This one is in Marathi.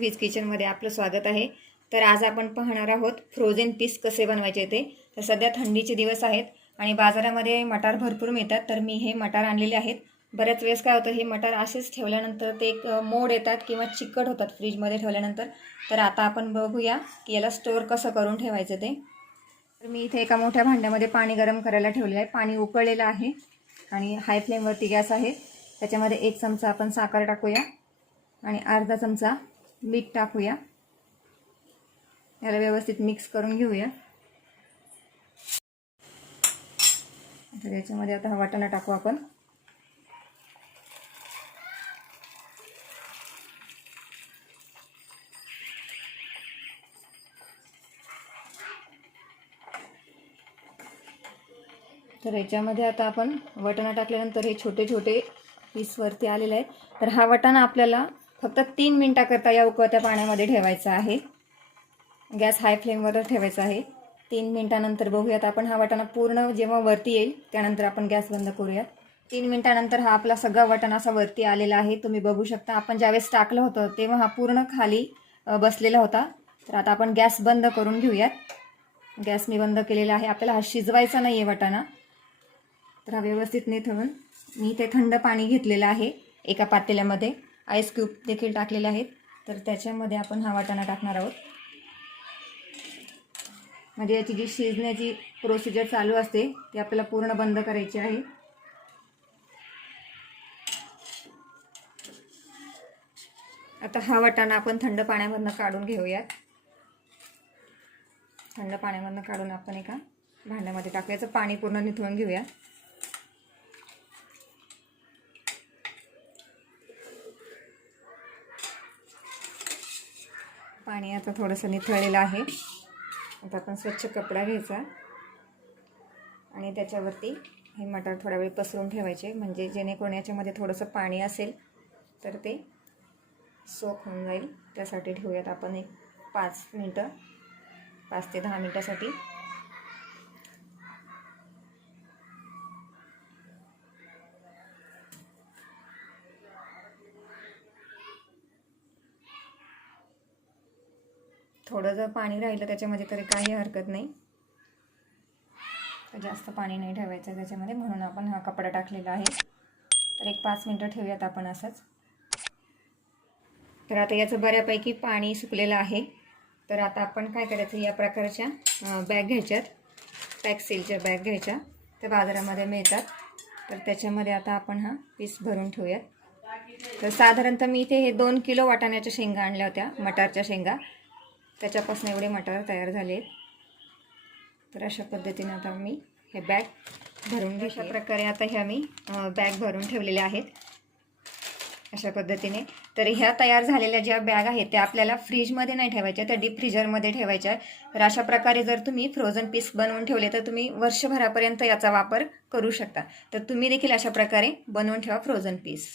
प्रीतीज किचनमध्ये आपलं स्वागत आहे. तर आज आपण पाहणार आहोत फ्रोझन पीस कसे बनवायचे ते. तर सध्या थंडीचे दिवस आहेत आणि बाजारामध्ये मटार भरपूर मिळतात. तर मी हे मटार आणलेले आहेत. बऱ्याच वेळेस काय होतं हे मटार असेच ठेवल्यानंतर ते एक मोड येतात किंवा चिकट होतात फ्रीजमध्ये ठेवल्यानंतर. तर आता आपण बघूया की याला स्टोअर कसं करून ठेवायचं ते. तर मी इथे एका मोठ्या भांड्यामध्ये पाणी गरम करायला ठेवलेलं आहे. पाणी उकळलेलं आहे आणि हाय फ्लेमवरती गॅस आहे. त्याच्यामध्ये एक चमचा आपण साखर टाकूया आणि अर्धा चमचा मीठ टाकूया. याला व्यवस्थित मिक्स करून घेऊया. तर याच्यामध्ये आता हा वाटाणा टाकू आपण. तर याच्यामध्ये आता आपण वाटाणा टाकल्यानंतर हे छोटे छोटे पीसवरती आलेले आहेत. तर हा वाटाणा आपल्याला फक्त तीन मिनटाकरता या उकळत्या पाण्यामध्ये ठेवायचा आहे. गॅस हाय फ्लेमवरच ठेवायचा आहे. तीन मिनटानंतर बघूयात आपण हा वाटाणा पूर्ण जेव्हा वरती येईल त्यानंतर आपण गॅस बंद करूयात. तीन मिनटानंतर हा आपला सगळा वाटाणा असा वरती आलेला आहे. तुम्ही बघू शकता आपण ज्यावेळेस टाकलं होतं तेव्हा हा पूर्ण खाली बसलेला होता. तर आता आपण गॅस बंद करून घेऊयात. गॅस मी बंद केलेला आहे. आपल्याला हा शिजवायचा नाही आहे वाटाणा. तर हा व्यवस्थित निथळून मी इथे थंड पाणी घेतलेलं आहे एका पातेल्यामध्ये. आईस क्यूब देखील टाकलेले आहेत. तर त्याच्यामध्ये आपण हा वाटाणा टाकणार आहोत. म्हणजे याची जी शिजण्याची प्रोसिजर चालू असते ती आपल्याला पूर्ण बंद करायची आहे. आता हा वाटाणा आपण थंड पाण्यामधनं काढून घेऊयात. थंड पाण्यामधनं काढून आपण एका भांड्यामध्ये टाकूयाचं पाणी पूर्ण निथळून घेऊया. पाणी आता थोडंसं निथळलेलं आहे. आता आपण स्वच्छ कपडा घ्यायचा. आणि त्याच्यावरती हे मटार थोडा वेळ पसरून ठेवायचे. म्हणजे जेणेकरून याच्यामध्ये थोडंसं पाणी असेल तर ते सोक होऊन जाईल. त्यासाठी ठेवूयात आपण एक पाच मिनटं पाच ते दहा मिनटासाठी. थोडं जर पाणी राहिलं त्याच्यामध्ये तरी काही हरकत नाही. तर जास्त पाणी नाही ठेवायचं त्याच्यामध्ये म्हणून आपण हा कपडा टाकलेला आहे. तर एक पाच मिनटं ठेवूयात आपण असंच. तर आता याचं बऱ्यापैकी पाणी सुकलेलं आहे. तर आता आपण काय करायचं या प्रकारच्या बॅग घ्यायच्यात. पॅक्सेलच्या बॅग घ्यायच्या. त्या बाजारामध्ये मिळतात. तर त्याच्यामध्ये आता आपण हा पीस भरून ठेवूयात. तर साधारणतः मी इथे हे दोन किलो वाटाण्याच्या शेंगा आणल्या होत्या मटारच्या शेंगा. त्याच्यापासून एवढे मटार तयार झाले आहेत तर अशा पद्धतीने आता मी हे बॅग भरून अशा प्रकारे आता ह्या मी बॅग भरून ठेवलेल्या आहेत. अशा पद्धतीने. तर ह्या तयार झालेल्या ज्या बॅग आहेत त्या आपल्याला फ्रीजमध्ये नाही ठेवायच्या त्या डीप फ्रीजरमध्ये ठेवायच्या तर अशा प्रकारे जर तुम्ही फ्रोझन पीस बनवून ठेवले तर तुम्ही वर्षभरापर्यंत याचा वापर करू शकता. तर तुम्ही देखील अशा प्रकारे बनवून ठेवा फ्रोझन पीस.